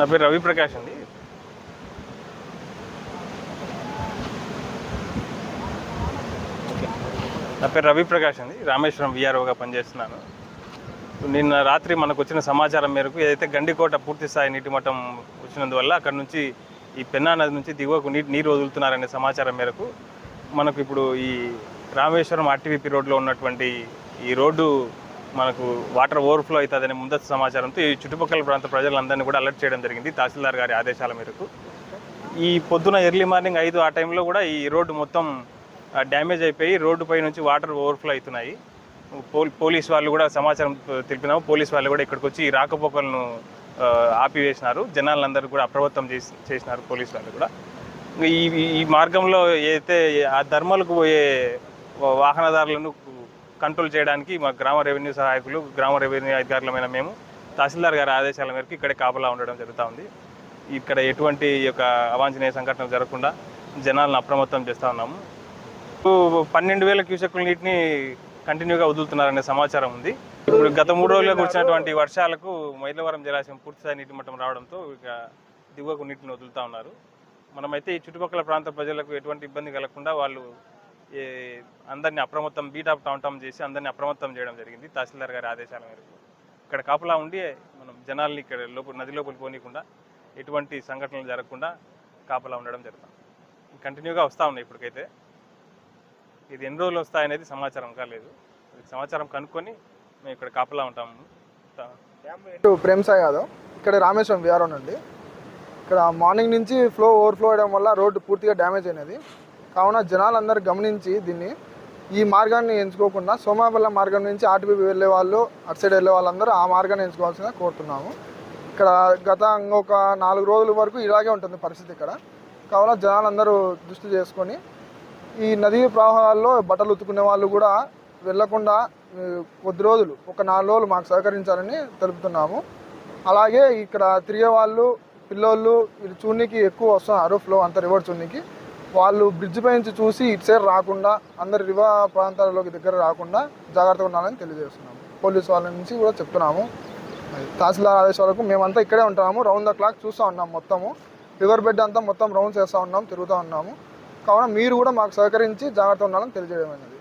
నా పేరు రవి ప్రకాష్ అండి. రామేశ్వరం విఆర్ఓగా పనిచేస్తున్నాను. నిన్న రాత్రి మనకు వచ్చిన సమాచారం మేరకు ఏదైతే గండికోట పూర్తి స్థాయి నీటి మట్టం వచ్చినందువల్ల అక్కడ నుంచి ఈ పెన్నా నది నుంచి దిగువకు నీరు వదులుతున్నారనే సమాచారం మేరకు మనకు ఇప్పుడు ఈ రామేశ్వరం ఆర్టీవీపీ రోడ్లో ఉన్నటువంటి ఈ రోడ్డు మనకు వాటర్ ఓవర్ఫ్లో అవుతుందనే ముందస్తు సమాచారంతో ఈ చుట్టుపక్కల ప్రాంత ప్రజలందరినీ కూడా అలర్ట్ చేయడం జరిగింది తహసీల్దార్ గారి ఆదేశాల మేరకు. ఈ పొద్దున ఎర్లీ మార్నింగ్ 5 ఆ టైంలో కూడా ఈ రోడ్డు మొత్తం డ్యామేజ్ అయిపోయి రోడ్డుపై నుంచి వాటర్ ఓవర్ఫ్లో అవుతున్నాయి. పోలీస్ వాళ్ళు కూడా సమాచారం తెలిపినాము. పోలీస్ వాళ్ళు కూడా ఇక్కడికి వచ్చి ఈ రాకపోకలను ఆపివేసినారు. జనాలందరూ కూడా అప్రమత్తం చేసినారు పోలీస్ వాళ్ళు కూడా. ఈ మార్గంలో ఏదైతే ఆ ధర్మలకు పోయే వాహనదారులను కంట్రోల్ చేయడానికి మా గ్రామ రెవెన్యూ సహాయకులు, గ్రామ రెవెన్యూ అధికారులమైన మేము తహసీల్దార్ గారి ఆదేశాల మేరకు ఇక్కడే కాపలా ఉండడం జరుగుతూ ఉంది. ఇక్కడ ఎటువంటి యొక్క అవాంఛనీయ సంఘటనలు జరగకుండా జనాలను అప్రమత్తం చేస్తూ ఉన్నాము. 12,000 క్యూసెక్కుల నీటిని కంటిన్యూగా వదులుతున్నారనే సమాచారం ఉంది. ఇప్పుడు గత 3 రోజులుగా కురిసినటువంటి వర్షాలకు మైలవరం జలాశయం పూర్తిస్థాయి నీటి మట్టం రావడంతో ఇక దిగువకు నీటిని వదులుతూ ఉన్నారు. మనమైతే ఈ చుట్టుపక్కల ప్రాంత ప్రజలకు ఎటువంటి ఇబ్బంది కలగకుండా వాళ్ళు అందరినీ అప్రమత్తం బీట్ ఆఫ్ టౌన్ చేసి అందరినీ అప్రమత్తం చేయడం జరిగింది తహసీల్దార్ గారి ఆదేశాల మేరకు. ఇక్కడ కాపలా ఉండి మనం జనాల్ని ఇక్కడ నది లోపలికి పోనీయకుండా ఎటువంటి సంఘటనలు జరగకుండా కాపలా ఉండడం జరుగుతుంది. కంటిన్యూగా వస్తూ ఉన్నాయి. ఇప్పటికైతే ఇది ఎన్ని రోజులు వస్తాయనేది సమాచారం కాలేదు. సమాచారం కనుక్కొని మేము ఇక్కడ కాపలా ఉంటాము. ప్రేమ్ సాయి యాదవ్, ఇక్కడ రామేశ్వరం విఆర్ఓ నుండి. ఇక్కడ మార్నింగ్ నుంచి ఓవర్ఫ్లో అవడం వల్ల రోడ్డు పూర్తిగా డ్యామేజ్ అయినది. కావున జనాలందరూ గమనించి దీన్ని ఈ మార్గాన్ని ఎంచుకోకుండా సోమాపల్లం మార్గం నుంచి ఆర్టీపీ వెళ్ళే వాళ్ళు, అటు సైడ్ వెళ్ళే వాళ్ళందరూ ఆ మార్గాన్ని ఎంచుకోవాల్సిందిగా కోరుతున్నాము. ఇక్కడ గత ఇంకొక 4 రోజుల వరకు ఇలాగే ఉంటుంది పరిస్థితి ఇక్కడ. కావున జనాలందరూ దృష్టి చేసుకొని ఈ నదీ ప్రవాహాల్లో బట్టలు ఉతుకునే వాళ్ళు కూడా వెళ్లకుండా కొద్ది రోజులు ఒక 4 రోజులు మాకు సహకరించాలని తెలుపుతున్నాము. అలాగే ఇక్కడ తిరిగే వాళ్ళు పిల్లోళ్ళు ఇటు చూడనికి ఎక్కువ వస్తున్నారు ఫ్లో అంత రివర్ చూడనికి. వాళ్ళు బ్రిడ్జ్ పై నుంచి చూసి ఇటు సైడ్ రాకుండా అందరు రివర్ ప్రాంతాలలోకి దగ్గర రాకుండా జాగ్రత్తగా ఉండాలని తెలియజేస్తున్నాము. పోలీస్ వాళ్ళ నుంచి కూడా చెప్తున్నాము. తహసీల్దార్ ఆదేశాలకు మేమంతా ఇక్కడే ఉంటున్నాము. రౌండ్ ద క్లాక్ చూస్తూ ఉన్నాము. మొత్తము రివర్ బెడ్ అంతా మొత్తం రౌండ్స్ వేస్తూ ఉన్నాము, తిరుగుతూ ఉన్నాము. కావున మీరు కూడా మాకు సహకరించి జాగ్రత్తగా ఉండాలని తెలియజేయడం అనేది.